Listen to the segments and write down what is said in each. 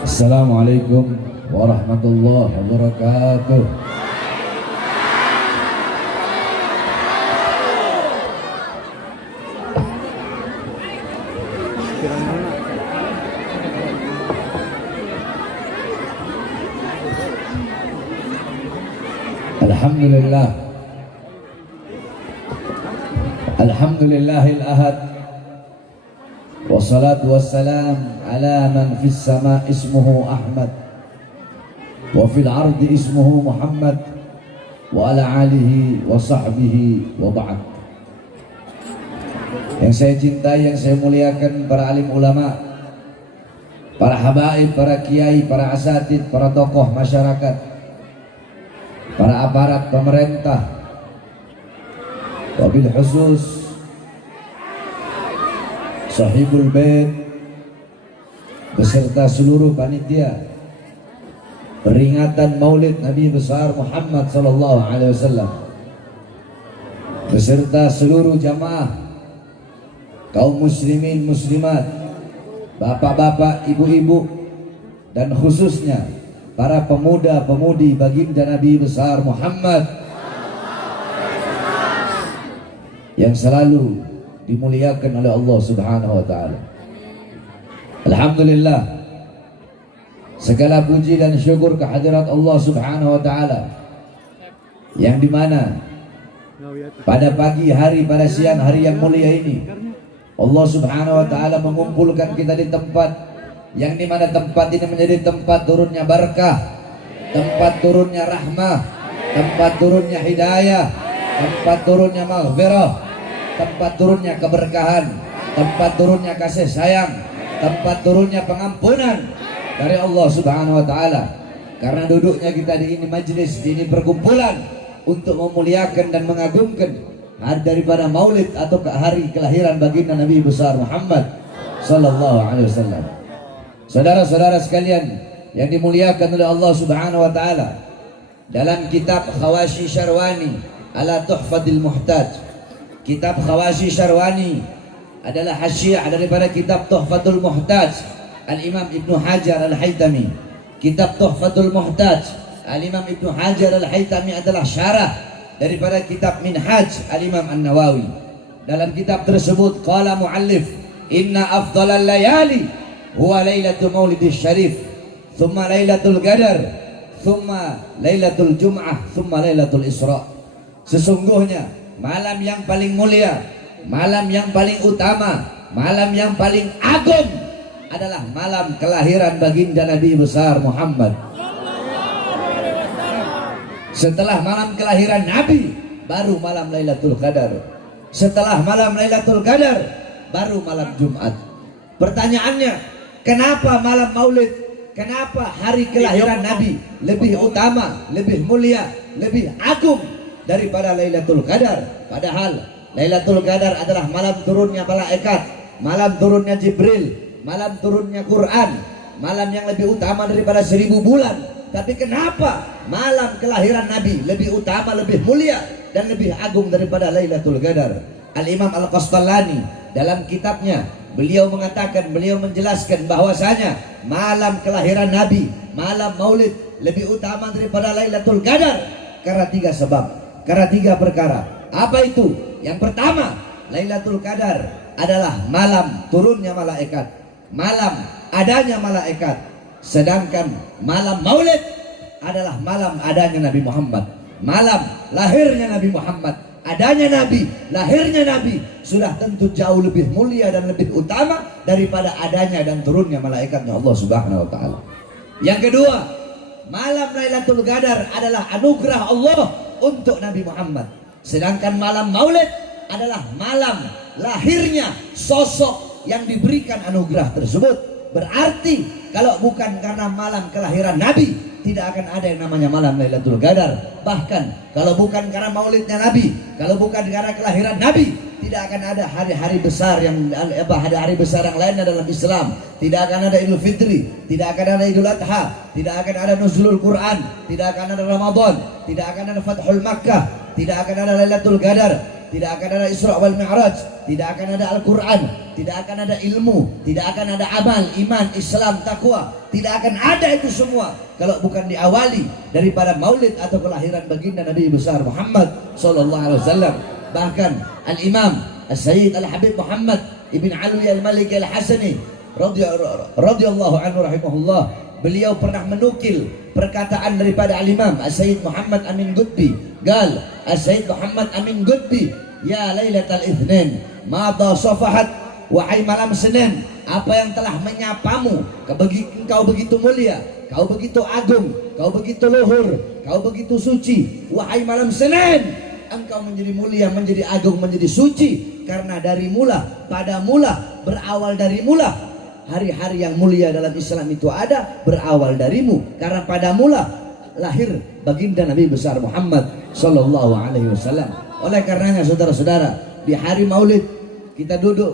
Assalamualaikum warahmatullahi wabarakatuh. Alhamdulillah. Alhamdulillahil ahad. Wassalatu wassalam ala man fis sama ismuhu Ahmad wa fil ardi ismuhu Muhammad wa ala alihi wa sahbihi wa ba'd. Yang saya cintai, yang saya muliakan, para alim ulama, para habaib, para kiai, para asatid, para tokoh masyarakat, para aparat pemerintah, wabil khusus sahibul bait beserta seluruh panitia peringatan Maulid Nabi besar Muhammad sallallahu alaihi wasallam, beserta seluruh jamaah kaum muslimin muslimat, bapak-bapak, ibu-ibu, dan khususnya para pemuda-pemudi baginda Nabi besar Muhammad yang selalu dimuliakan oleh Allah Subhanahu wa taala. Alhamdulillah, segala puji dan syukur kehadirat Allah Subhanahu wa taala yang dimana pada pagi hari, pada siang hari yang mulia ini Allah Subhanahu wa taala mengumpulkan kita di tempat yang dimana tempat ini menjadi tempat turunnya barakah, tempat turunnya rahmah, tempat turunnya hidayah, tempat turunnya maghfirah, tempat turunnya keberkahan, tempat turunnya kasih sayang, tempat turunnya pengampunan dari Allah Subhanahu wa taala. Karena duduknya kita di ini majlis, di ini perkumpulan untuk memuliakan dan mengagungkan hari daripada Maulid atau hari kelahiran baginda Nabi besar Muhammad sallallahu alaihi wasallam. Saudara-saudara sekalian yang dimuliakan oleh Allah Subhanahu wa taala, dalam kitab Khawashi Syarwani ala Tuhfatil Muhtaj, kitab Khawashi Syarwani adalah hasyiah daripada kitab Tuhfatul Muhtaj Al-Imam Ibnu Hajar Al-Haytami. Kitab Tuhfatul Muhtaj Al-Imam Ibnu Hajar Al-Haytami adalah syarah daripada kitab Minhaj Al-Imam An-Nawawi. Dalam kitab tersebut qala muallif, inna afdalal layali huwa lailatul maulidis syarif, thumma lailatul qadar, thumma lailatul jum'ah, thumma lailatul isra. Sesungguhnya malam yang paling mulia, malam yang paling utama, malam yang paling agung adalah malam kelahiran baginda Nabi besar Muhammad. Setelah malam kelahiran Nabi, baru malam Lailatul Qadar. Setelah malam Lailatul Qadar, baru malam Jumat. Pertanyaannya, kenapa malam Maulid, kenapa hari kelahiran Nabi lebih utama, lebih mulia, lebih agung daripada Lailatul Qadar? Padahal Lailatul Qadar adalah malam turunnya malaikat, malam turunnya Jibril, malam turunnya Quran, malam yang lebih utama daripada 1000 bulan. Tapi kenapa malam kelahiran Nabi lebih utama, lebih mulia, dan lebih agung daripada Lailatul Qadar? Al-Imam Al-Qastallani dalam kitabnya, beliau mengatakan, beliau menjelaskan bahwasanya malam kelahiran Nabi, malam Maulid lebih utama daripada Lailatul Qadar karena 3 sebab, karena 3 perkara. Apa itu? Yang pertama, Lailatul Qadar adalah malam turunnya malaikat, malam adanya malaikat. Sedangkan malam Maulid adalah malam adanya Nabi Muhammad, malam lahirnya Nabi Muhammad. Adanya Nabi, lahirnya Nabi sudah tentu jauh lebih mulia dan lebih utama daripada adanya dan turunnya malaikatnya Allah Subhanahu wa taala. Yang kedua, malam Lailatul Qadar adalah anugerah Allah untuk Nabi Muhammad. Sedangkan malam Maulid adalah malam lahirnya sosok yang diberikan anugerah tersebut. Berarti kalau bukan karena malam kelahiran Nabi, tidak akan ada yang namanya malam Lailatul Qadar. Bahkan kalau bukan karena maulidnya Nabi, kalau bukan karena kelahiran Nabi, tidak akan ada hari-hari besar yang hari-hari besar yang lainnya dalam Islam. Tidak akan ada Idul Fitri, tidak akan ada Idul Adha, tidak akan ada Nuzulul Quran, tidak akan ada Ramadan, tidak akan ada Fathul Makkah, tidak akan ada Lailatul Qadar, tidak akan ada Isra wal Mi'raj, tidak akan ada Al-Quran, tidak akan ada ilmu, tidak akan ada amal, iman, Islam, takwa. Tidak akan ada itu semua kalau bukan diawali daripada maulid atau kelahiran baginda Nabi besar Muhammad sallallahu alaihi wasallam. Bahkan Al-Imam As-Sayyid Al-Habib Muhammad Ibn Alwi Al-Maliki Al-Hasani radhiyallahu anhu rahimahullah, beliau pernah menukil perkataan daripada Al-Imam As-Sayyid Muhammad Amin Qutbi. Gal As-Sayyid Muhammad Amin Qutbi, ya Lailatul Itsnin mada safahat, wahai malam Senin, apa yang telah menyapamu, engkau begitu mulia, kau begitu agung, kau begitu luhur, kau begitu suci. Wahai malam Senin, engkau menjadi mulia, menjadi agung, menjadi suci karena dari mula, pada mula, berawal dari mula. Hari-hari yang mulia dalam Islam itu ada berawal darimu, karena pada mula lahir baginda Nabi besar Muhammad sallallahu alaihi wasallam. Oleh karenanya saudara-saudara, di hari Maulid kita duduk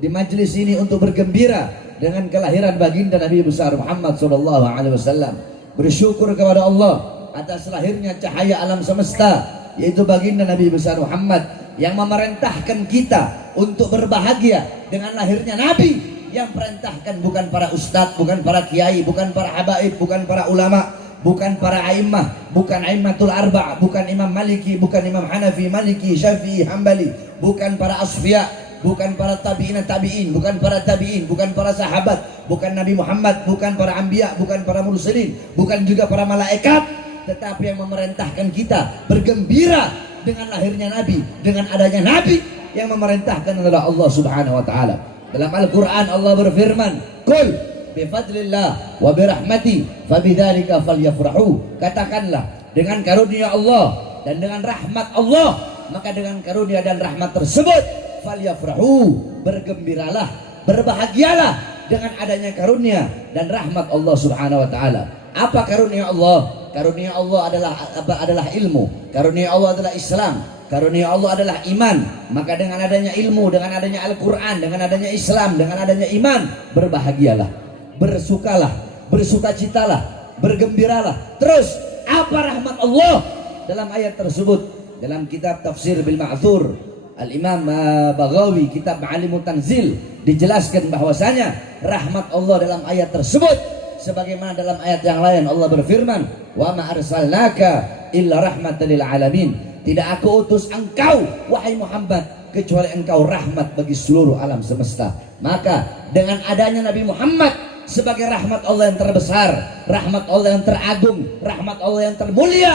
di majelis ini untuk bergembira dengan kelahiran baginda Nabi besar Muhammad sallallahu alaihi wasallam. Bersyukur kepada Allah atas lahirnya cahaya alam semesta, yaitu baginda Nabi besar Muhammad yang memerintahkan kita untuk berbahagia dengan lahirnya Nabi. Yang perintahkan bukan para ustadz, bukan para kiai, bukan para habaib, bukan para ulama, bukan para a'immah, bukan a'immatul arba', bukan Imam Maliki, bukan Imam Hanafi, Maliki, Syafi'i, Hambali, bukan para asfiya, bukan para tabi'in, bukan para tabi'in, bukan para sahabat, bukan Nabi Muhammad, bukan para anbiya, bukan para mursalin, bukan juga para malaikat, tetapi yang memerintahkan kita bergembira dengan lahirnya Nabi, dengan adanya Nabi. Yang memerintahkan adalah Allah Subhanahu wa taala. Dalam Al-Quran Allah berfirman, "Qul bifadlillah wa birahmati fabidzalika falyafrahu." Katakanlah, dengan karunia Allah dan dengan rahmat Allah, maka dengan karunia dan rahmat tersebut falyafrahu, bergembiralah, berbahagialah dengan adanya karunia dan rahmat Allah Subhanahu wa taala. Apa karunia Allah? Karunia Allah adalah ilmu. Karunia Allah adalah Islam. Karunia Allah adalah iman. Maka dengan adanya ilmu, dengan adanya Al-Quran, dengan adanya Islam, dengan adanya iman, berbahagialah, bersukalah, bersukacitalah, bergembiralah. Terus apa rahmat Allah dalam ayat tersebut? Dalam kitab Tafsir bil Ma'thur Al-Imam Baghawi, kitab Ma'alimut Tanzil, dijelaskan bahwasanya rahmat Allah dalam ayat tersebut sebagaimana dalam ayat yang lain Allah berfirman, "Wa ma arsalnaka illa rahmatan lil alamin." Tidak aku utus engkau wahai Muhammad kecuali engkau rahmat bagi seluruh alam semesta. Maka dengan adanya Nabi Muhammad sebagai rahmat Allah yang terbesar, rahmat Allah yang teragung, rahmat Allah yang termulia,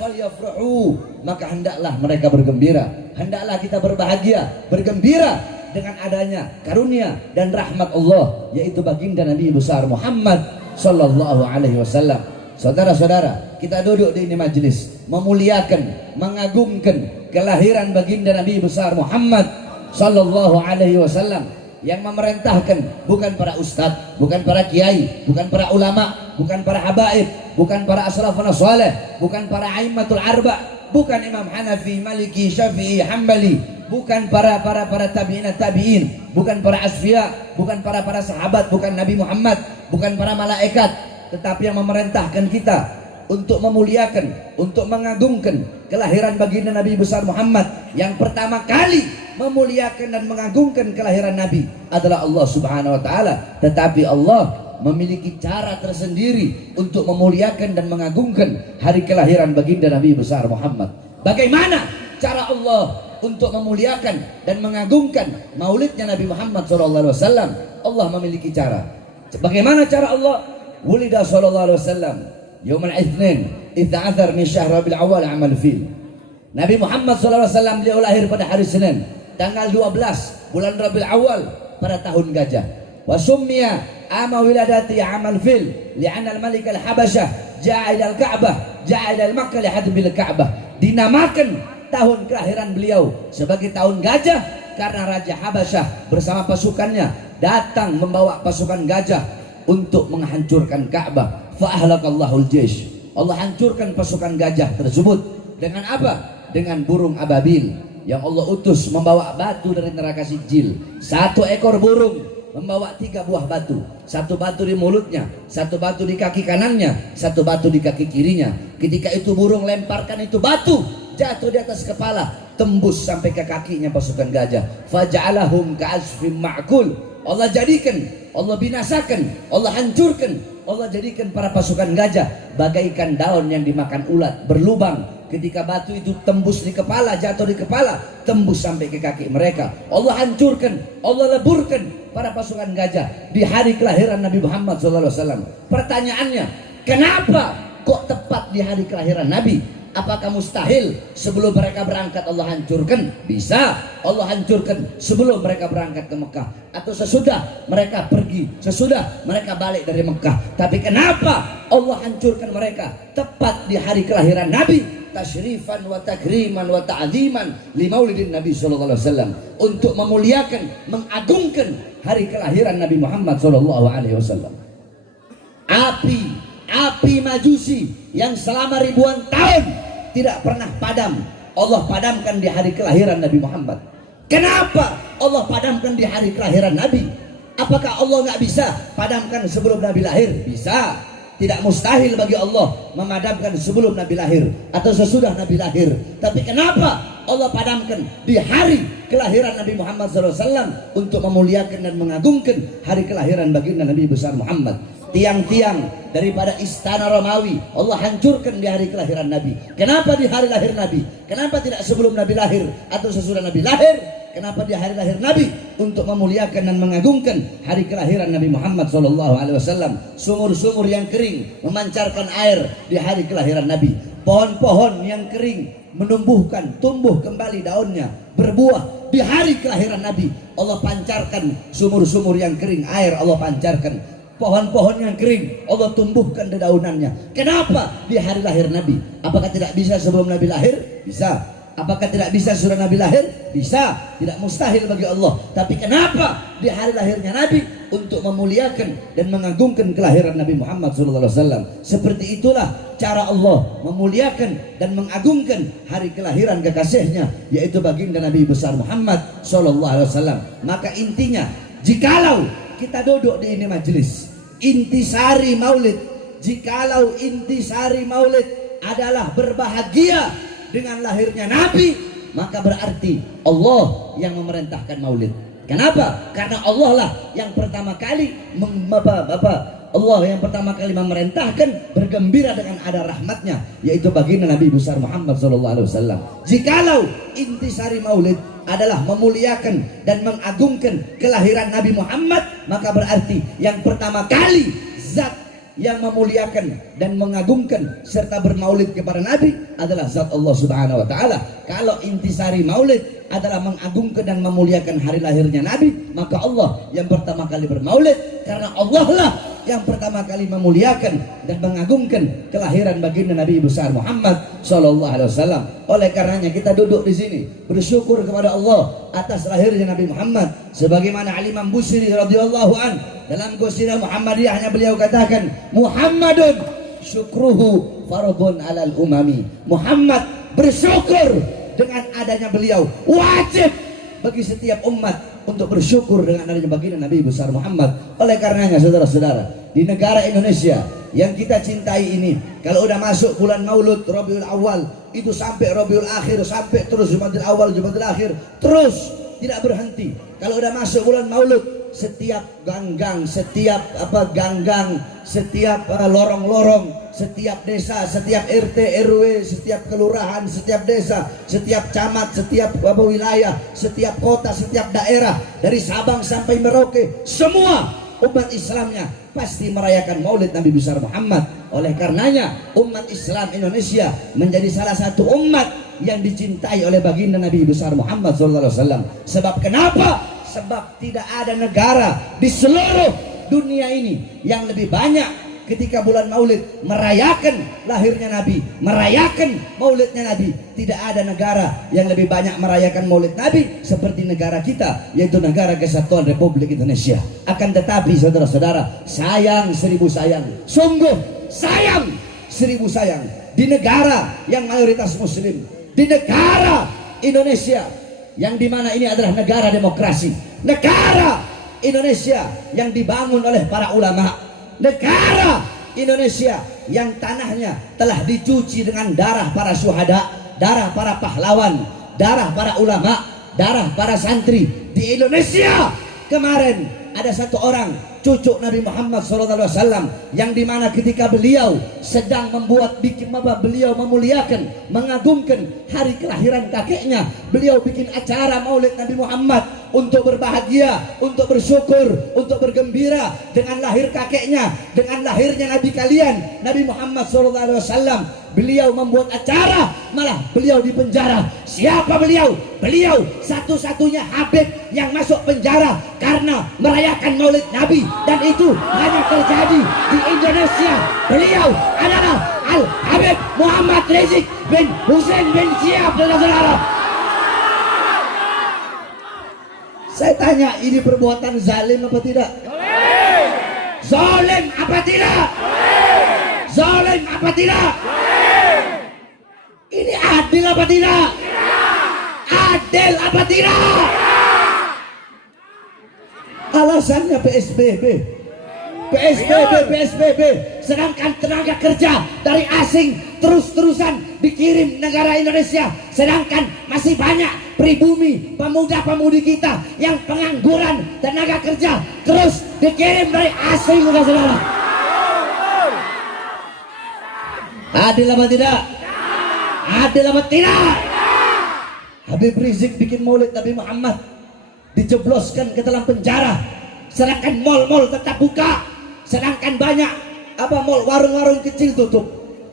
falyafrahu, maka hendaklah mereka bergembira, hendaklah kita berbahagia, bergembira dengan adanya karunia dan rahmat Allah, yaitu baginda Nabi besar Muhammad sallallahu alaihi wasallam. Saudara-saudara, kita duduk di ini majelis memuliakan, mengagungkan kelahiran baginda Nabi besar Muhammad sallallahu alaihi wasallam, yang memerintahkan bukan para ustadz, bukan para kiai, bukan para ulama, bukan para habaib, bukan para asrafun saleh, bukan para a'immatul arba', bukan Imam Hanafi, Maliki, Syafi'i, Hambali, bukan para tabi'in, bukan para asfiya, bukan para sahabat, bukan Nabi Muhammad, bukan para malaikat, tetapi yang memerintahkan kita untuk memuliakan, untuk mengagungkan kelahiran baginda Nabi besar Muhammad. Yang pertama kali memuliakan dan mengagungkan kelahiran Nabi adalah Allah Subhanahu wa taala. Tetapi Allah memiliki cara tersendiri untuk memuliakan dan mengagungkan hari kelahiran baginda Nabi besar Muhammad. Bagaimana cara Allah untuk memuliakan dan mengagungkan maulidnya Nabi Muhammad SAW? Allah memiliki cara. Bagaimana cara Allah? Wulida sallallahu alaihi wasallam yaumul itsnin 12 min syahr Rabiul Awwal amal fil. Nabi Muhammad sallallahu alaihi wasallam beliau lahir pada hari Senin tanggal 12 bulan Rabiul Awwal pada tahun gajah. Wa summiya ama wiladati amal fil li'anna al-malik al-Habasyah ja'a ila al-Ka'bah, ja'a ila al-Makkah li hadbil Ka'bah. Dinamakan tahun kelahiran beliau sebagai tahun gajah karena Raja Habasyah bersama pasukannya datang membawa pasukan gajah untuk menghancurkan Ka'bah. Fa'ahlakallahul jaysh. Allah hancurkan pasukan gajah tersebut dengan apa? Dengan burung ababil yang Allah utus membawa batu dari neraka Sijil. Satu ekor burung membawa 3 buah batu. Satu batu di mulutnya, satu batu di kaki kanannya, satu batu di kaki kirinya. Ketika itu burung lemparkan itu batu jatuh di atas kepala, tembus sampai ke kakinya pasukan gajah. Faja'alahum ka'asfim ma'kul. Allah jadikan, Allah binasakan, Allah hancurkan, Allah jadikan para pasukan gajah bagaikan daun yang dimakan ulat, berlubang. Ketika batu itu tembus di kepala, jatuh di kepala, tembus sampai ke kaki mereka. Allah hancurkan, Allah leburkan para pasukan gajah di hari kelahiran Nabi Muhammad SAW. Pertanyaannya, kenapa kok tepat di hari kelahiran Nabi? Apakah mustahil sebelum mereka berangkat Allah hancurkan? Bisa Allah hancurkan sebelum mereka berangkat ke Mekah, atau sesudah mereka pergi, sesudah mereka balik dari Mekah. Tapi kenapa Allah hancurkan mereka tepat di hari kelahiran Nabi? Tasyrifan wa takriman wa ta'ziman li maulidin Nabi sallallahu alaihi wasallam, untuk memuliakan, mengagungkan hari kelahiran Nabi Muhammad sallallahu alaihi wasallam. Api majusi yang selama ribuan tahun tidak pernah padam, Allah padamkan di hari kelahiran Nabi Muhammad. Kenapa Allah padamkan di hari kelahiran Nabi? Apakah Allah nggak bisa padamkan sebelum Nabi lahir? Bisa. Tidak mustahil bagi Allah memadamkan sebelum Nabi lahir atau sesudah Nabi lahir. Tapi kenapa Allah padamkan di hari kelahiran Nabi Muhammad SAW untuk memuliakan dan mengagungkan hari kelahiran baginda Nabi besar Muhammad? Tiang-tiang daripada istana Romawi Allah hancurkan di hari kelahiran Nabi. Kenapa di hari lahir Nabi? Kenapa tidak sebelum Nabi lahir atau sesudah Nabi lahir? Kenapa di hari lahir Nabi? Untuk memuliakan dan mengagungkan hari kelahiran Nabi Muhammad SAW. Sumur-sumur yang kering memancarkan air di hari kelahiran Nabi. Pohon-pohon yang kering menumbuhkan, tumbuh kembali daunnya, berbuah di hari kelahiran Nabi. Allah pancarkan sumur-sumur yang kering, air Allah pancarkan. Pohon-pohon yang kering Allah tumbuhkan dedaunannya. Kenapa di hari lahir Nabi? Apakah tidak bisa sebelum Nabi lahir? Bisa. Apakah tidak bisa sesudah Nabi lahir? Bisa. Tidak mustahil bagi Allah. Tapi kenapa di hari lahirnya Nabi? Untuk memuliakan dan mengagungkan kelahiran Nabi Muhammad SAW. Seperti itulah cara Allah memuliakan dan mengagungkan hari kelahiran kekasihnya, yaitu baginda Nabi besar Muhammad SAW. Maka intinya, jikalau kita duduk di ini majelis intisari maulid, jikalau intisari maulid adalah berbahagia dengan lahirnya Nabi, maka berarti Allah yang memerintahkan maulid. Kenapa? Karena Allah lah yang pertama kali Allah yang pertama kali memerintahkan bergembira dengan ada rahmatnya, yaitu baginda Nabi besar Muhammad SAW. Jikalau intisari maulid adalah memuliakan dan mengagungkan kelahiran Nabi Muhammad, maka berarti yang pertama kali zat yang memuliakan dan mengagungkan serta bermaulid kepada Nabi adalah zat Allah Subhanahu wa taala. Kalau intisari maulid adalah mengagungkan dan memuliakan hari lahirnya Nabi, maka Allah yang pertama kali bermaulid, karena Allah lah yang pertama kali memuliakan dan mengagungkan kelahiran baginda Nabi besar Muhammad sallallahu alaihi wasallam. Oleh karenanya kita duduk di sini bersyukur kepada Allah atas lahirnya Nabi Muhammad, sebagaimana Al-Imam Busiri radhiyallahu an dalam Qasidah Muhammadiyahnya beliau katakan, Muhammadun syukruhu fardun alal umami. Muhammad bersyukur dengan adanya beliau, wajib bagi setiap umat untuk bersyukur dengan adanya baginda Nabi besar Muhammad. Oleh karenanya saudara-saudara, di negara Indonesia yang kita cintai ini, kalau udah masuk bulan Maulud Rabiul Awal, itu sampai Rabiul Akhir, sampai terus Jumadil Awal, Jumadil Akhir, terus tidak berhenti. Kalau udah masuk bulan Maulud, setiap ganggang, setiap lorong-lorong, setiap desa, setiap RT RW, setiap kelurahan, setiap desa, setiap camat, setiap wilayah, setiap kota, setiap daerah, dari Sabang sampai Merauke, semua umat Islamnya pasti merayakan Maulid Nabi besar Muhammad. Oleh karenanya umat Islam Indonesia menjadi salah satu umat yang dicintai oleh baginda Nabi besar Muhammad SAW. Sebab kenapa? Sebab tidak ada negara di seluruh dunia ini yang lebih banyak ketika bulan Maulid merayakan lahirnya Nabi, merayakan Maulidnya Nabi. Tidak ada negara yang lebih banyak merayakan Maulid Nabi seperti negara kita, yaitu Negara Kesatuan Republik Indonesia. Akan tetapi saudara-saudara, sayang seribu sayang, sungguh sayang seribu sayang, di negara yang mayoritas muslim, di negara Indonesia yang dimana ini adalah negara demokrasi, negara Indonesia yang dibangun oleh para ulama, negara Indonesia yang tanahnya telah dicuci dengan darah para syuhada, darah para pahlawan, darah para ulama, darah para santri di Indonesia. Kemarin ada satu orang cucu Nabi Muhammad SAW yang dimana ketika beliau sedang beliau memuliakan, mengagungkan hari kelahiran kakeknya, beliau bikin acara maulid Nabi Muhammad untuk berbahagia, untuk bersyukur, untuk bergembira dengan lahir kakeknya, dengan lahirnya Nabi kalian Nabi Muhammad SAW. Beliau membuat acara, malah beliau dipenjara. Siapa beliau? Beliau satu-satunya Habib yang masuk penjara karena merayakan maulid Nabi, dan itu hanya terjadi di Indonesia. Beliau adalah Al-Habib Muhammad Rizik bin Hussein bin Syihab, saudara-saudara. Saya tanya, ini perbuatan zalim apa tidak? Zalim apa tidak? Zalim apa tidak? Ini adil apa tidak? Adil apa tidak? Alasannya PSBB. Sedangkan tenaga kerja dari asing terus-terusan dikirim negara Indonesia. Sedangkan masih banyak pribumi, pemuda-pemudi kita yang pengangguran tenaga kerja terus dikirim dari asing, saudara-saudara. Adil apa tidak? Adil apa tidak? Habib Rizik bikin maulid Nabi Muhammad, dijebloskan ke dalam penjara. Sedangkan mal-mal tetap buka. Sedangkan banyak warung-warung kecil tutup.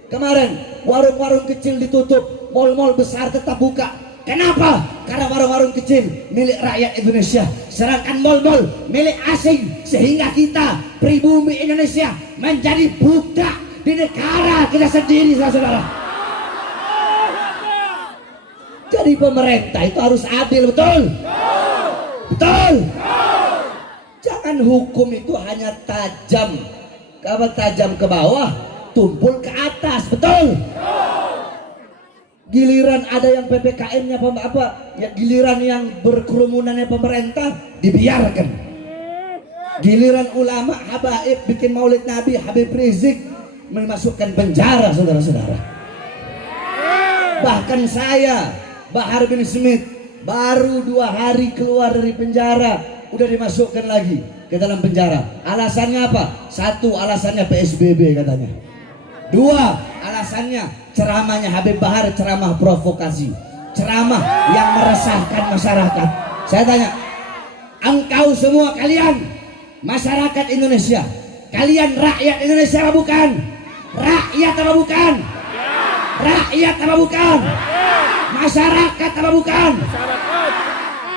Kemarin warung-warung kecil ditutup, mal-mal besar tetap buka. Kenapa? Karena warung-warung kecil milik rakyat Indonesia, sedangkan mal-mal milik asing, sehingga kita pribumi Indonesia menjadi budak di negara kita sendiri, saudara. Jadi pemerintah itu harus adil, betul? Betul? Jangan hukum itu hanya tajam ke bawah, tumpul ke atas, betul? Giliran ada yang PPKM-nya giliran yang berkerumunannya pemerintah dibiarkan. Giliran ulama habaib bikin maulid Nabi, Habib Rizik memasukkan penjara, saudara-saudara. Bahkan saya, Bahar bin Smith, baru 2 hari keluar dari penjara udah dimasukkan lagi ke dalam penjara. Alasannya apa? 1, alasannya PSBB katanya. 2, alasannya ceramahnya Habib Bahar, ceramah provokasi, ceramah yang meresahkan masyarakat. Saya tanya, engkau semua kalian masyarakat Indonesia, kalian rakyat Indonesia apa bukan? Rakyat apa bukan? Rakyat apa bukan? Masyarakat apa bukan?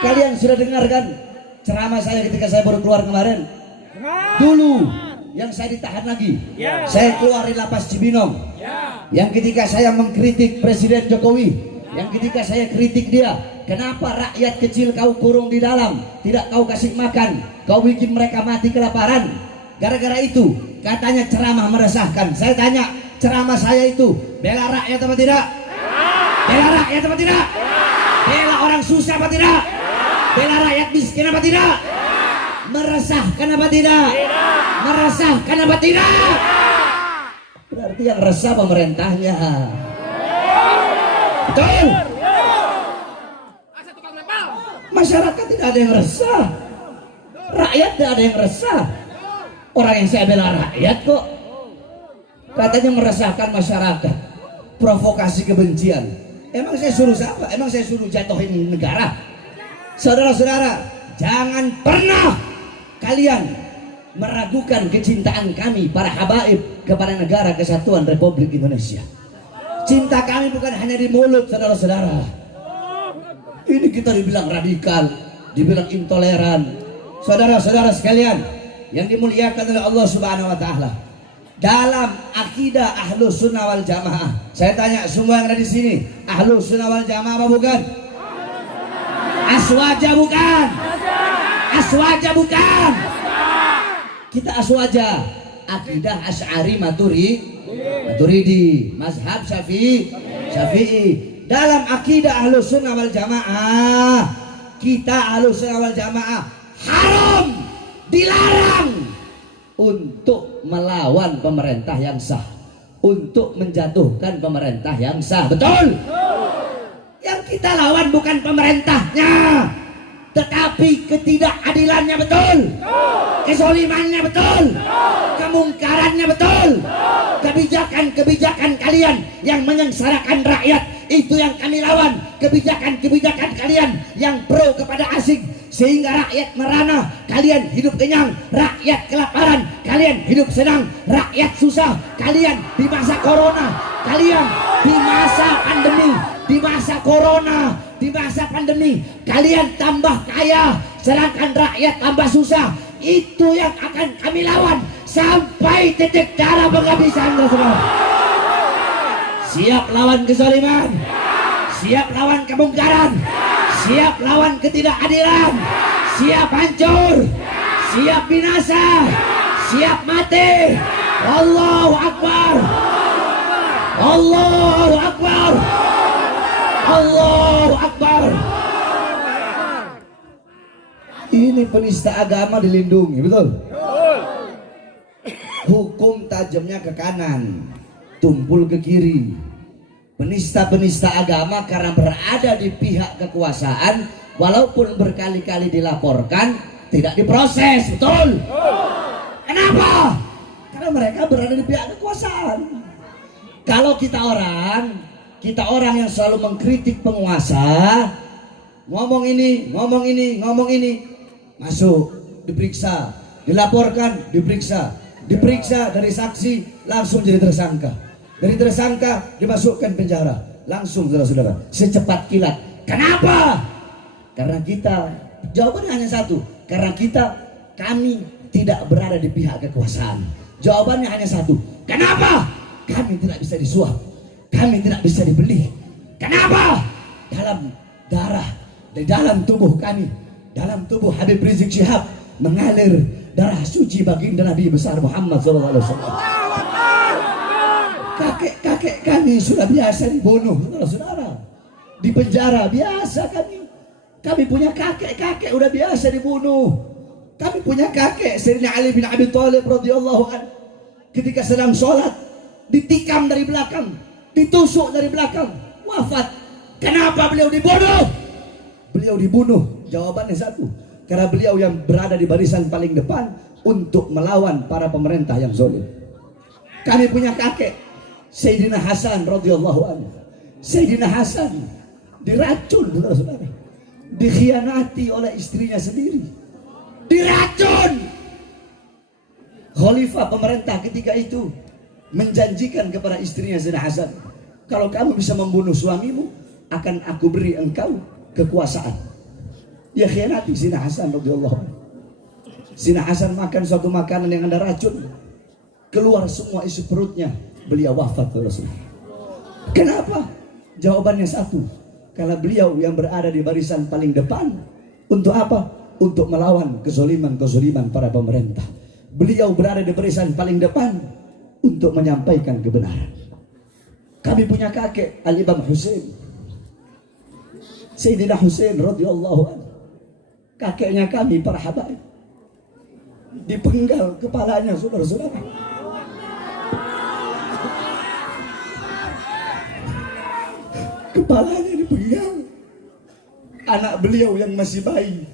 Kalian sudah dengarkan ceramah saya ketika saya baru keluar kemarin? Dulu yang saya ditahan lagi, saya keluar di lapas Cibinong. Yang ketika saya mengkritik Presiden Jokowi, yang ketika saya kritik dia, kenapa rakyat kecil kau kurung di dalam, tidak kau kasih makan, kau bikin mereka mati kelaparan. Gara-gara itu katanya ceramah meresahkan. Saya tanya, ceramah saya itu bela rakyat apa tidak? Bela rakyat apa tidak? Bela orang susah apa tidak? Bela rakyat miskin apa tidak? Meresahkan apa tidak? Meresahkan apa tidak? Berarti yang resah pemerintahnya. Betul? Masyarakat tidak ada yang resah, rakyat tidak ada yang resah. Orang yang saya bela rakyat kok. Katanya meresahkan masyarakat, provokasi kebencian. Emang saya suruh siapa? Emang saya suruh jatuhin negara? Saudara-saudara, jangan pernah kalian meragukan kecintaan kami para habaib kepada negara kesatuan Republik Indonesia. Cinta kami bukan hanya di mulut, saudara-saudara. Ini kita dibilang radikal, dibilang intoleran. Saudara-saudara sekalian yang dimuliakan oleh Allah Subhanahu wa taala, dalam akidah Ahlus Sunnah wal Jamaah, saya tanya semua yang ada di sini, Ahlus Sunnah wal Jamaah apa bukan? Aswaja bukan? Aswaja bukan? Kita aswaja, akidah Asy'ari Maturidi, mazhab Syafi'i. Dalam akidah Ahlus Sunnah wal Jamaah, kita Ahlus Sunnah wal Jamaah haram, dilarang untuk melawan pemerintah yang sah, untuk menjatuhkan pemerintah yang sah. Betul? kita lawan bukan pemerintahnya, tetapi ketidakadilannya betul, kezolimannya betul, kemungkarannya betul, kebijakan-kebijakan kalian yang menyengsarakan rakyat itu yang kami lawan. Kebijakan-kebijakan kalian yang pro kepada asing sehingga rakyat merana, kalian hidup kenyang, rakyat kelaparan, kalian hidup senang, rakyat susah, kalian di masa corona, kalian di masa pandemi, di masa corona, di masa pandemi kalian tambah kaya sedangkan rakyat tambah susah. Itu yang akan kami lawan sampai titik darah penghabisan, saudara. Siap lawan kezaliman, siap lawan kemungkaran, siap lawan ketidakadilan, siap hancur, siap binasa, siap mati. Allahu Akbar, Allahu Akbar, Allahu Akbar. Ini penista agama dilindungi, betul? Hukum tajamnya ke kanan, tumpul ke kiri. Penista-penista agama karena berada di pihak kekuasaan, walaupun berkali-kali dilaporkan, tidak diproses, betul? Kenapa? Karena mereka berada di pihak kekuasaan. Kalau kita orang yang selalu mengkritik penguasa, ngomong ini, masuk, diperiksa, dilaporkan, diperiksa dari saksi langsung jadi tersangka. Dari tersangka dimasukkan penjara langsung, saudara-saudara, secepat kilat. Kenapa? Karena kita, jawabannya hanya satu, karena kami tidak berada di pihak kekuasaan. Jawabannya hanya satu, kenapa? Kami tidak bisa disuap, kami tidak bisa dibeli. Kenapa? Dalam darah, di dalam tubuh kami, dalam tubuh Habib Rizik Syihab mengalir darah suci baginda Nabi besar Muhammad SAW. Kakek kami sudah biasa dibunuh, saudara-saudara. Di penjara biasa kami. Kami punya kakek udah biasa dibunuh. Kami punya kakek Sayyidina Ali bin Abi Thalib radhiyallahu anhu, ketika sedang sholat ditikam dari belakang, ditusuk dari belakang, wafat. Kenapa beliau dibunuh? Beliau dibunuh, jawabannya satu, karena beliau yang berada di barisan paling depan untuk melawan para pemerintah yang zalim. Kami punya kakek Sayyidina Hasan radhiyallahu anhu. Sayyidina Hasan diracun, saudara-saudara. Dikhianati oleh istrinya sendiri. Diracun. Khalifah pemerintah ketika itu menjanjikan kepada istrinya Sayyidina Hasan, kalau kamu bisa membunuh suamimu, akan aku beri engkau kekuasaan. Dia khianati Sayyidina Hasan radhiyallahu anhu. Sayyidina Hasan makan suatu makanan yang ada racun, keluar semua isi perutnya, beliau wafat, Rasulullah. Kenapa? Jawabannya satu, karena beliau yang berada di barisan paling depan. Untuk apa? Untuk melawan kezoliman para pemerintah. Beliau berada di barisan paling depan untuk menyampaikan kebenaran. Kami punya kakek Al-Imam Husain, Sayyidina Husain radhiyallahu anhu. Kakeknya kami para habaib, dipenggal kepalanya, saudara-saudara. Kepalanya dipenggal. Anak beliau yang masih bayi,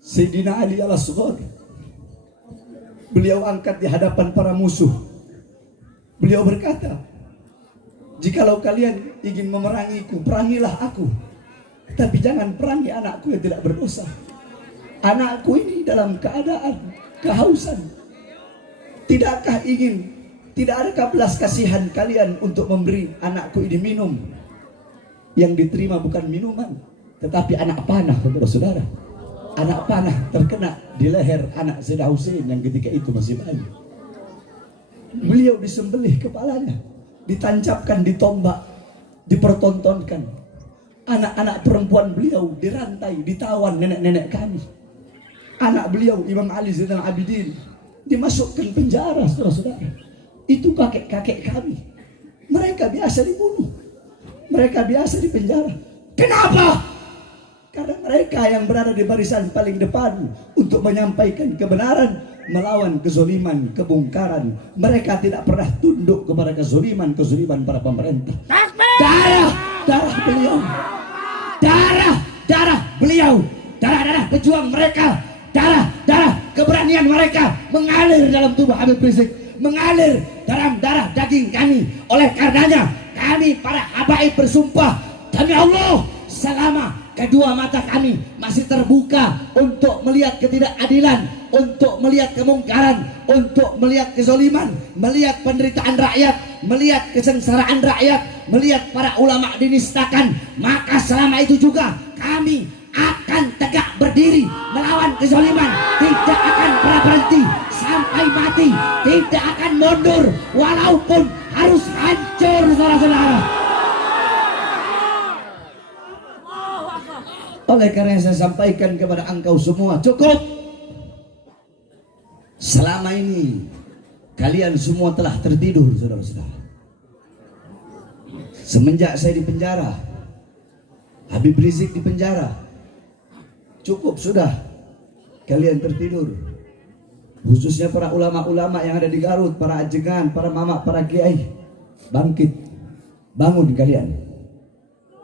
Sayyidina Ali al-Asghar, beliau angkat di hadapan para musuh. Beliau berkata, jikalau kalian ingin memerangiku, perangilah aku, tapi jangan perangi anakku yang tidak berdosa. Anakku ini dalam keadaan kehausan. Tidakkah tidak adakah belas kasihan kalian untuk memberi anakku ini minum? Yang diterima bukan minuman, tetapi anak panah, saudara-saudara. Anak panah terkena di leher anak Sayyidina Husain yang ketika itu masih bayi. Beliau disembelih kepalanya, ditancapkan di tombak, dipertontonkan. Anak-anak perempuan beliau dirantai, ditawan nenek-nenek kami. Anak beliau Imam Ali Zainal Abidin dimasukkan penjara, saudara-saudara. Itu kakek-kakek kami. Mereka biasa dibunuh, mereka biasa dipenjara. Kenapa? Karena mereka yang berada di barisan paling depan untuk menyampaikan kebenaran, melawan kezoliman, kebongkaran. Mereka tidak pernah tunduk kepada kezoliman para pemerintah. Darah beliau, darah beliau, darah pejuang mereka, darah keberanian mereka mengalir dalam tubuh Habib Rizik, mengalir dalam darah daging kami. Oleh karenanya kami para habaib bersumpah demi Allah, selama kedua mata kami masih terbuka untuk melihat ketidakadilan, untuk melihat kemungkaran, untuk melihat kezaliman, melihat penderitaan rakyat, melihat kesengsaraan rakyat, melihat para ulama dinistakan, maka selama itu juga kami akan tegak berdiri melawan kezaliman, tidak akan pernah berhenti sampai mati, tidak akan mundur walaupun harus hancur, saudara-saudara. Oleh karena saya sampaikan kepada engkau semua, cukup. Selama ini kalian semua telah tertidur, saudara-saudara. Semenjak saya di penjara, Habib Rizik di penjara, cukup sudah kalian tertidur. Khususnya para ulama-ulama yang ada di Garut, para ajengan, para mama, para kiai, bangkit, bangun kalian.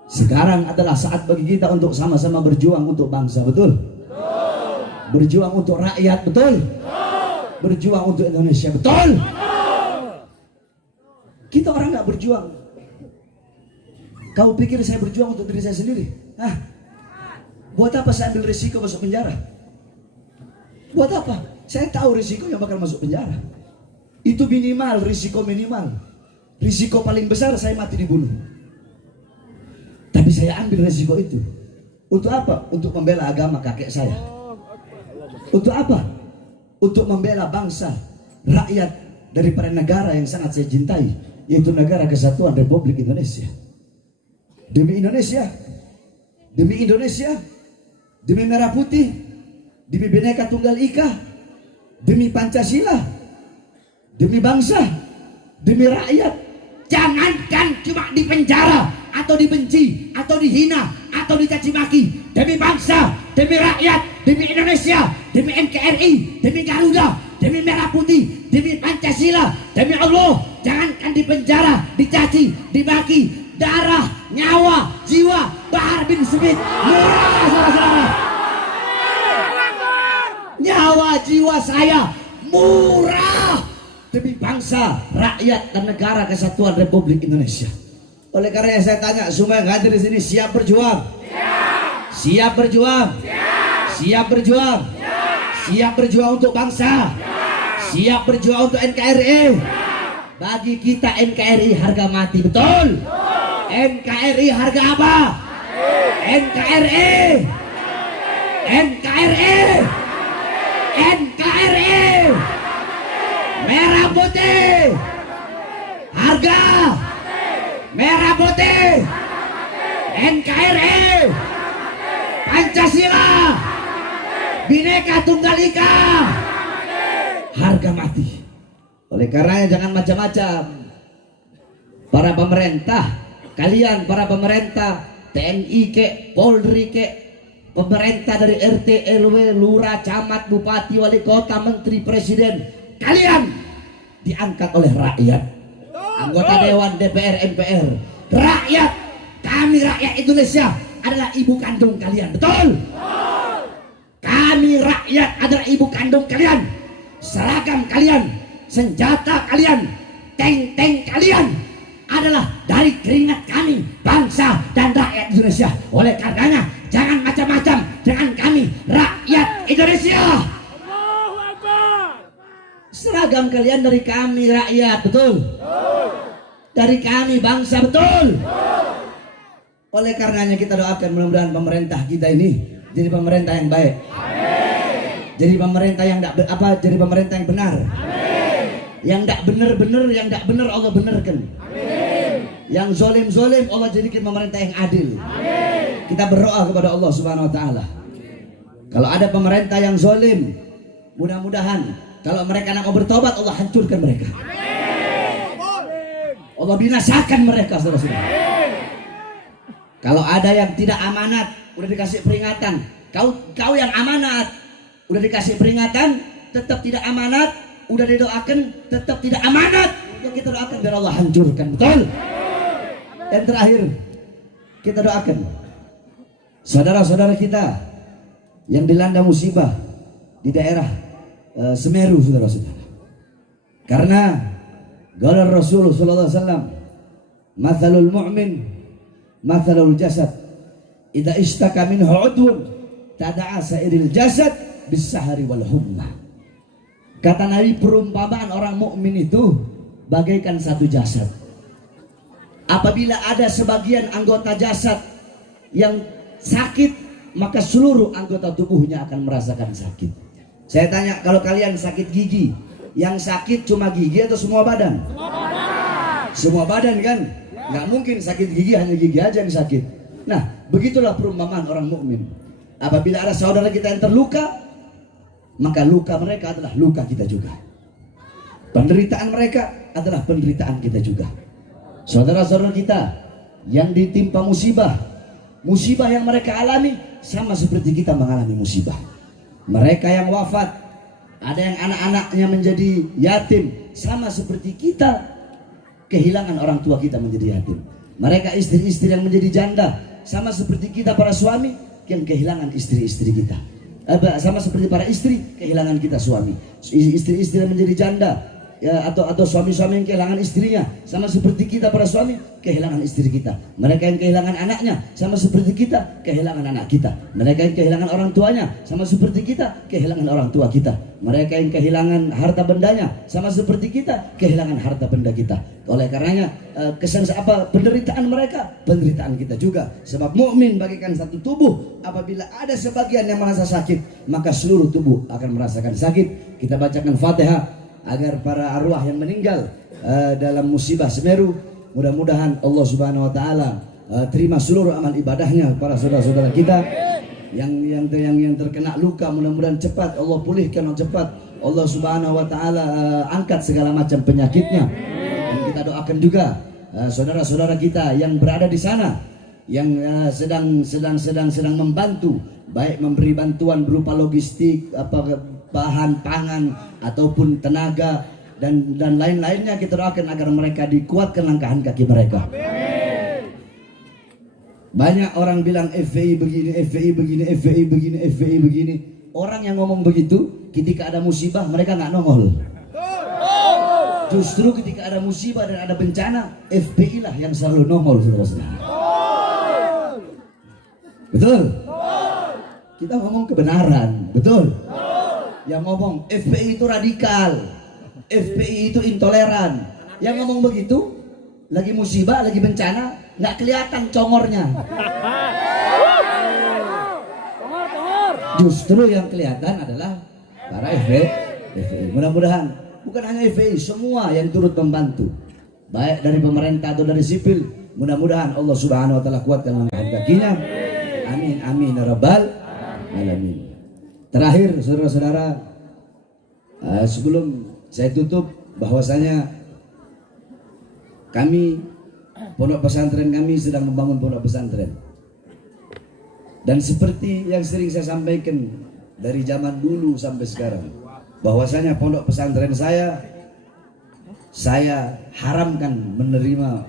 Sekarang adalah saat bagi kita untuk sama-sama berjuang untuk bangsa, betul? Betul. Berjuang untuk rakyat, betul? Betul. Berjuang untuk Indonesia, betul? Betul. Kita orang nggak berjuang. Kau pikir saya berjuang untuk diri saya sendiri? Hah? Buat apa saya ambil risiko masuk penjara? Buat apa? Saya tahu risiko yang bakal masuk penjara. Itu minimal, risiko minimal. Risiko paling besar saya mati dibunuh. Tapi saya ambil resiko itu. Untuk apa? Untuk membela agama kakek saya. Untuk apa? Untuk membela bangsa, rakyat daripada negara yang sangat saya cintai, yaitu negara Kesatuan Republik Indonesia. Demi Indonesia, demi Indonesia, demi Merah Putih, demi Bhinneka Tunggal Ika, demi Pancasila, demi bangsa, demi rakyat. Jangankan cuma di penjara, atau dibenci, atau dihina, atau dicaci maki, demi bangsa, demi rakyat, demi Indonesia, demi NKRI, demi Garuda, demi Merah Putih, demi Pancasila, demi Allah, jangankan di penjara, dicaci, dimaki, darah, nyawa, jiwa Bahar bin Smith murah, saudara-saudara. Nyawa, jiwa saya murah demi bangsa, rakyat, dan negara Kesatuan Republik Indonesia. Oleh karena saya tanya semua yang hadir di sini, siap berjuang? Siap. Siap berjuang? Siap. Siap berjuang? Siap. Siap berjuang untuk bangsa? Siap. Siap berjuang untuk NKRI? Siap. Bagi kita NKRI harga mati, betul? Betul. NKRI harga apa? Mati. NKRI. NKRI. NKRI. Merah putih. Harga Merah Putih, NKRI, Pancasila, Bhinneka Tunggal Ika, harga mati. Oleh karenanya jangan macam-macam. Para pemerintah, kalian para pemerintah, TNI ke, Polri ke, pemerintah dari RT, RW, lurah, camat, bupati, wali kota, menteri, presiden, kalian diangkat oleh rakyat. Anggota Dewan, DPR, MPR, rakyat, kami rakyat Indonesia adalah ibu kandung kalian, betul? Kami rakyat adalah ibu kandung kalian. Seragam kalian, senjata kalian, tank-tank kalian adalah dari keringat kami, bangsa dan rakyat Indonesia. Oleh karenanya jangan macam-macam dengan kami rakyat Indonesia. Seragam kalian dari kami rakyat, betul? Dari kami bangsa, betul? Oleh karenanya kita doakan mudah-mudahan pemerintah kita ini jadi pemerintah yang baik. Jadi pemerintah yang jadi pemerintah yang benar. Yang tidak benar-benar, yang tidak benar Allah benarkan. Yang zolim-zolim Allah jadikan pemerintah yang adil. Kita berdoa kepada Allah Subhanahu Wa Taala. Kalau ada pemerintah yang zolim, mudah-mudahan kalau mereka nak mau bertobat, Allah hancurkan mereka. Allah binasakan mereka, saudara-saudara. Kalau ada yang tidak amanat, udah dikasih peringatan. Kau yang amanat, udah dikasih peringatan, tetap tidak amanat, udah didoakan, tetap tidak amanat. Ya kita doakan biar Allah hancurkan, betul? Dan terakhir, kita doakan saudara-saudara kita yang dilanda musibah di daerah Semeru, saudara-saudara. Karena qala Rasul sallallahu alaihi wasallam, mathalul mu'min mathalul jasad, idza ishtaka minhu udwun tada'a sa'iril jasad bis-sahari wal humma. Kata Nabi, perumpamaan orang mukmin itu bagaikan satu jasad. Apabila ada sebagian anggota jasad yang sakit, maka seluruh anggota tubuhnya akan merasakan sakit. Saya tanya, kalau kalian sakit gigi, yang sakit cuma gigi atau semua badan? Semua badan kan? Nggak mungkin sakit gigi hanya gigi aja yang sakit. Nah, begitulah perumpamaan orang mukmin. Apabila ada saudara kita yang terluka, maka luka mereka adalah luka kita juga. Penderitaan mereka adalah penderitaan kita juga. Saudara-saudara kita yang ditimpa musibah yang mereka alami sama seperti kita mengalami musibah. Mereka yang wafat, ada yang anak-anaknya menjadi yatim, sama seperti kita kehilangan orang tua kita menjadi yatim. Mereka istri-istri yang menjadi janda, sama seperti kita para suami yang kehilangan istri-istri kita. Sama seperti para istri kehilangan kita suami. Istri-istri yang menjadi janda, ya, atau suami-suami yang kehilangan istrinya, sama seperti kita para suami kehilangan istri kita. Mereka yang kehilangan anaknya, sama seperti kita kehilangan anak kita. Mereka yang kehilangan orang tuanya, sama seperti kita kehilangan orang tua kita. Mereka yang kehilangan harta bendanya, sama seperti kita kehilangan harta benda kita. Oleh karenanya penderitaan mereka, penderitaan kita juga. Sebab mukmin bagaikan satu tubuh. Apabila ada sebagian yang merasa sakit, maka seluruh tubuh akan merasakan sakit. Kita bacakan Fatihah agar para arwah yang meninggal dalam musibah Semeru, mudah-mudahan Allah Subhanahu wa taala terima seluruh amal ibadahnya. Para saudara-saudara kita yang terkena luka, mudah-mudahan cepat Allah pulihkan cepat. Allah Subhanahu wa taala angkat segala macam penyakitnya. Dan kita doakan juga saudara-saudara kita yang berada di sana, yang sedang membantu, baik memberi bantuan berupa logistik, bahan pangan ataupun tenaga dan lain-lainnya. Kita doakan agar mereka dikuatkan langkahan kaki mereka. Banyak orang bilang FPI begini, FPI begini, FPI begini, FPI begini. Orang yang ngomong begitu ketika ada musibah mereka nggak nongol. Justru ketika ada musibah dan ada bencana, FPI lah yang selalu nongol, saudara-saudara. Betul? Kita ngomong kebenaran, betul? Yang ngomong FPI itu radikal, FPI itu intoleran. Yang ngomong begitu, lagi musibah, lagi bencana, nggak kelihatan congornya. Justru yang kelihatan adalah para FPI. Mudah-mudahan bukan hanya FPI, semua yang turut membantu, baik dari pemerintah atau dari sipil, mudah-mudahan Allah Subhanahu wa taala kuatkan langkah kakinya. Amin amin ya rabbal alamin. Terakhir saudara-saudara, sebelum saya tutup, bahwasanya kami, pondok pesantren kami sedang membangun pondok pesantren. Dan seperti yang sering saya sampaikan dari zaman dulu sampai sekarang, bahwasanya pondok pesantren saya haramkan menerima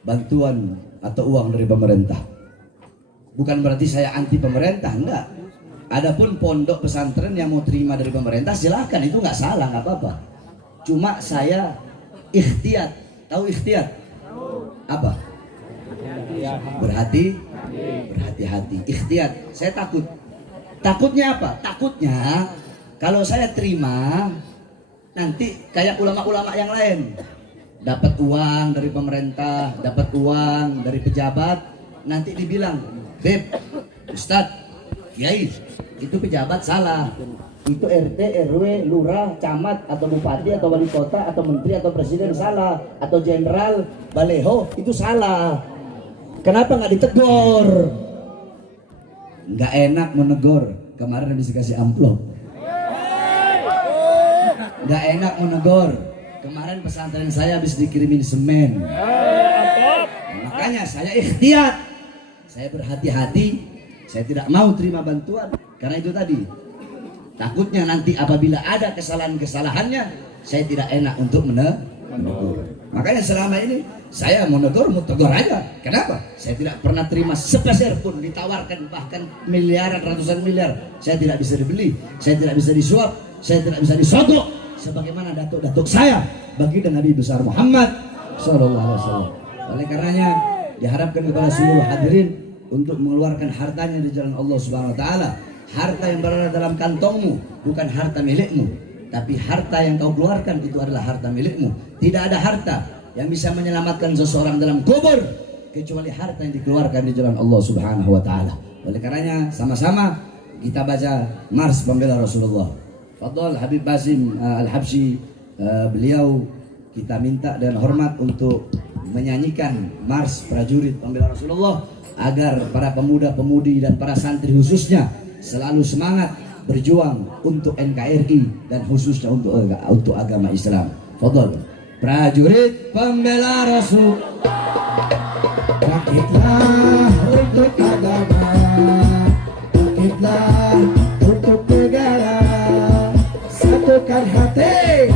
bantuan atau uang dari pemerintah. Bukan berarti saya anti pemerintah, enggak. Adapun pondok pesantren yang mau terima dari pemerintah silahkan, itu nggak salah, nggak apa-apa. Cuma saya ikhtiyat. Tahu ikhtiyat? Apa? Berhati-hati. Ikhtiyat. Saya takut. Takutnya apa? Takutnya kalau saya terima, nanti kayak ulama-ulama yang lain, dapat uang dari pemerintah, dapat uang dari pejabat, nanti dibilang, Beb, Ustadz, Kiai, itu pejabat salah, itu RT, RW, lurah, camat, atau bupati, atau wali kota, atau menteri, atau presiden salah, atau jenderal, baleho, itu salah. Kenapa nggak ditegur? Nggak enak menegur. Kemarin habis dikasih amplop. Nggak enak menegur. Kemarin pesantren saya habis dikirimin semen. Makanya saya ikhtiyat. Saya berhati-hati. Saya tidak mau terima bantuan. Karena itu tadi, takutnya nanti apabila ada kesalahan-kesalahannya, saya tidak enak untuk menegur. Makanya selama ini saya mau tegur aja. Kenapa? Saya tidak pernah terima sepeser pun ditawarkan, bahkan miliaran, ratusan miliar. Saya tidak bisa dibeli, saya tidak bisa disuap, saya tidak bisa disogok. Sebagaimana datuk-datuk saya baginda Nabi besar Muhammad Sallallahu Alaihi Wasallam. Oleh karenanya diharapkan kepada seluruh hadirin untuk mengeluarkan hartanya di jalan Allah Subhanahu Wa Taala. Harta yang berada dalam kantongmu bukan harta milikmu, tapi harta yang kau keluarkan itu adalah harta milikmu. Tidak ada harta yang bisa menyelamatkan seseorang dalam kubur kecuali harta yang dikeluarkan di jalan Allah Subhanahu Wa Taala. Oleh karenanya sama-sama kita baca Mars Pembela Rasulullah. Fadhal Habib Basim Al-Habsyi, beliau kita minta dan hormat untuk menyanyikan Mars Prajurit Pembela Rasulullah agar para pemuda-pemudi dan para santri khususnya selalu semangat berjuang untuk NKRI dan khususnya untuk agama Islam. Fadhal. Prajurit Pembela Rasul, bangkitlah untuk agama, bangkitlah untuk negara, satukan hati,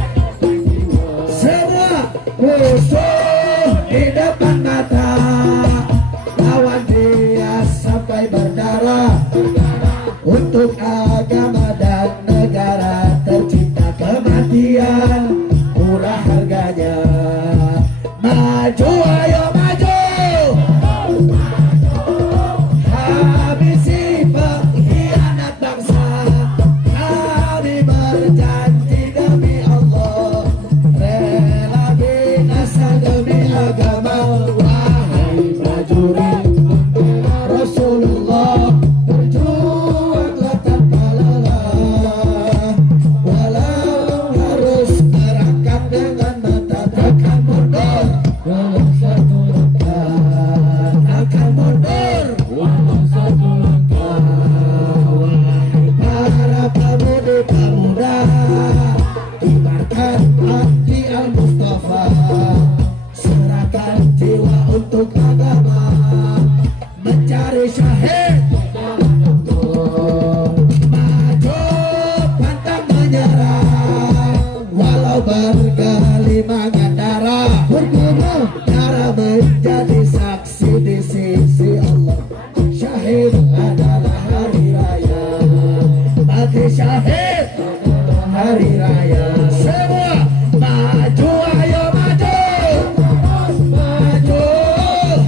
semua musuh di depan mata, lawan dia sampai berdarah, untuk agama dan negara tercipta kematian murah harganya. Maju ayo maju, habisi pengkhianat bangsa. Kami berjanji demi Allah, rela binasa demi agama. Wahai prajurit Rasulullah, berjuanglah tanpa lelah, walau harus merangkak dengan mata takkan mundur, walau satu langkah takkan mundur, walau satu langkah. Wahai para pemuda-pemuda, kibarkan hati Al-Mustafa, serahkan jiwa untuk agama, mencari syahid. Maju pantang menyerah, walau bergelimang darah, bergumul darah menjadi saksi di sisi Allah. Syahid adalah hari raya, mati syahid hari raya. Semua maju ayo maju, maju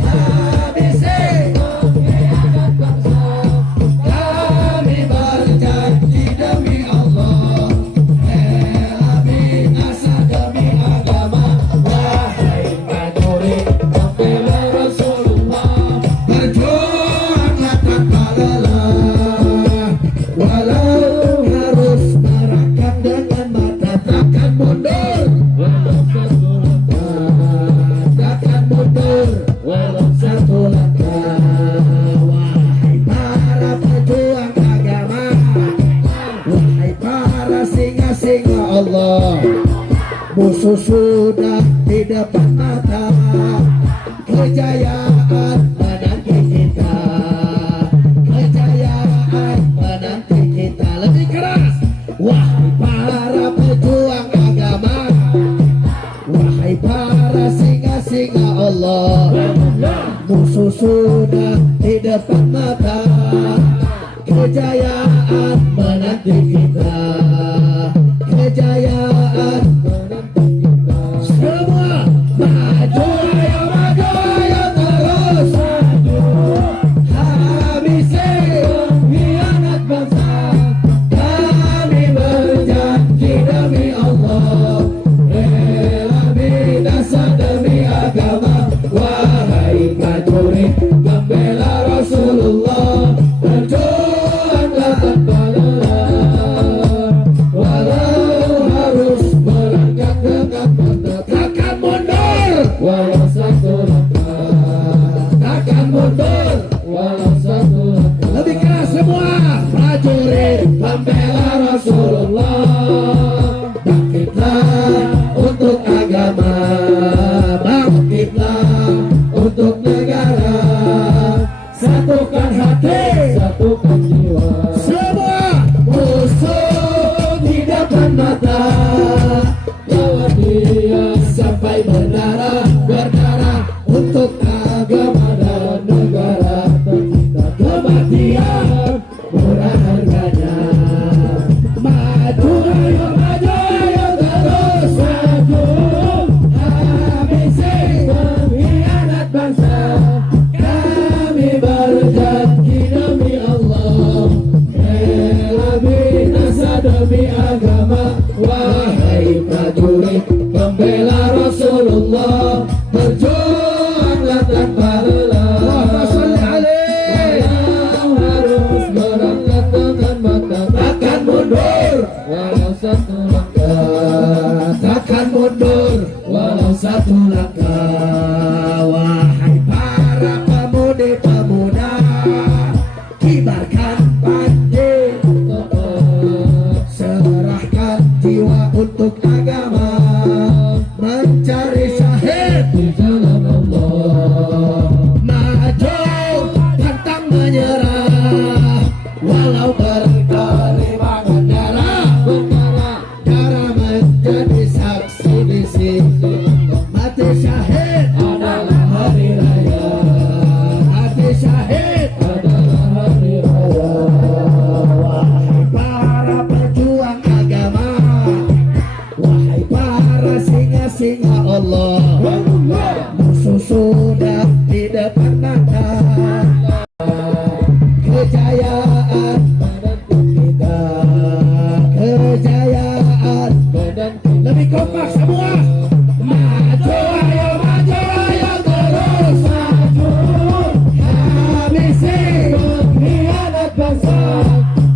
habisi pengkhianat bangsa. Kami berjanji demi Allah, rela binasa demi agama. Wahai prajurit Pembela Rasulullah, berjuanglah tanpa lelah, walau harus merangkak dengan mata takkan mundur, walau satu langkah takkan mundur, walau satu langkah. Wahai para pejuang agama, wahai para singa-singa Allah, musuh sudah di depan mata, kejayaan menanti kita, kejayaan menanti kita. Lebih keras, wahai para pejuang agama, wahai para singa-singa Allah, musuh sudah di depan mata, kejayaan menanti kita, kejayaan menanti kita. Semua maju ayo maju ayo terus maju, habisi pengkhianat bangsa. Kami berjanji demi Allah, rela binasa demi agama. Wahai prajurit Pembela Rasulullah, berjuanglah tanpa lelah, walau harus melangkah dengan mata takkan mundur, walau satu langkah takkan mundur, walau satu langkah. Lebih keras semua prajurit Pembela Rasulullah, bangkitlah untuk agama, bangkitlah untuk negara, satukan hati, satukan jiwa. Semua musuh di depan mata, lawan dia sampai berdarah. maju ayo terus maju. Habisi pengkhianat bangsa. Kami berjanji demi Allah, rela binasa demi agama. Wahai prajurit pembela Rasulullah, berjuanglah tanpa lelah. Walau harus berangkat dengan mata, takkan mundur walau satu langkah. Takkan mundur walau satu langkah. Wahai para pemudi-pemuda, kibarkan panji, serahkan jiwa untuk agama, mencari syahid di jalan Allah. Maju pantang menyerah, walau berkelimangan darah. Darah menjadi saksi di sini. Mati syahid adalah hari raya. Mati syahid adalah hari raya. Wahai para pejuang agama, wahai para singa-singa Allah, musuh sudah di depan mata. Kejayaan menanti kita, kejayaan menanti. Lebih kompak semua. Maju ayo terus maju. Habisi pengkhianat bangsa.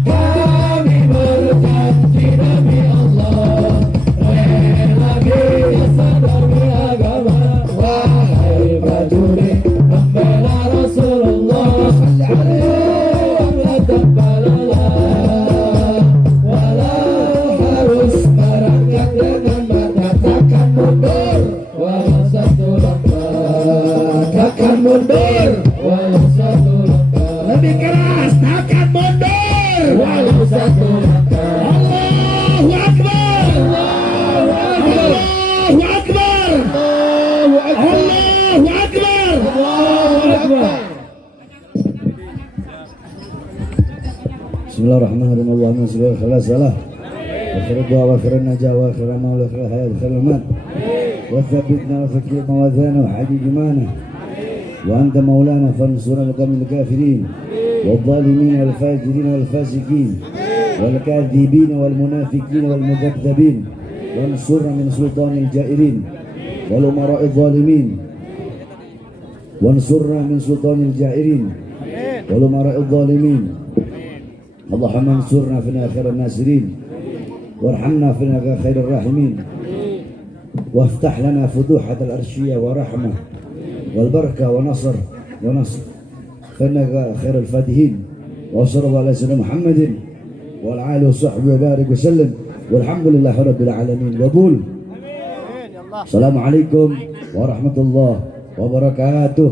Kami berjanji demi Allah, rela binasa demi agama. Wahai prajurit pembela Rasulullah, berjuanglah tanpa lelah. Walau harus berangkat dengan mata, takkan mundur walau satu langkah. Takkan mundur walau satu langkah. Lebih keras, takkan mundur walau satu langkah. Allahu Akbar. Allahu Akbar. Allahu Akbar. Allahu Akbar. Allahu Akbar. Bismillahirrahmanirrahim. Allahumma shalli ala khalas salah wa khair dua wa khair najah wa khair amal wa khair hayat wa khair aman wa thabbitna wa fakir mawazana wa hadid imana wa anta maulana fansurna min al-kafirin wal-zalimin wal-fajirin wal-fasikin wal-kadhibin wal-munafiqin wal-mudhabdhabin wansurna min sultanil jairin wal-umara'idh zalimin wansurna min sultanil jairin wal-umara'idh zalimin. اللهم انصرنا فينا خير الناصرين وارحمنا فينا خير الراحمين وافتح لنا فتوحة الأرشية ورحمة والبركة ونصر فإنك خير الفاتحين وصلى الله على سيدنا محمد وعلى آله وصحبه وبارك وسلم والحمد لله رب العالمين. وقول السلام عليكم ورحمة الله وبركاته.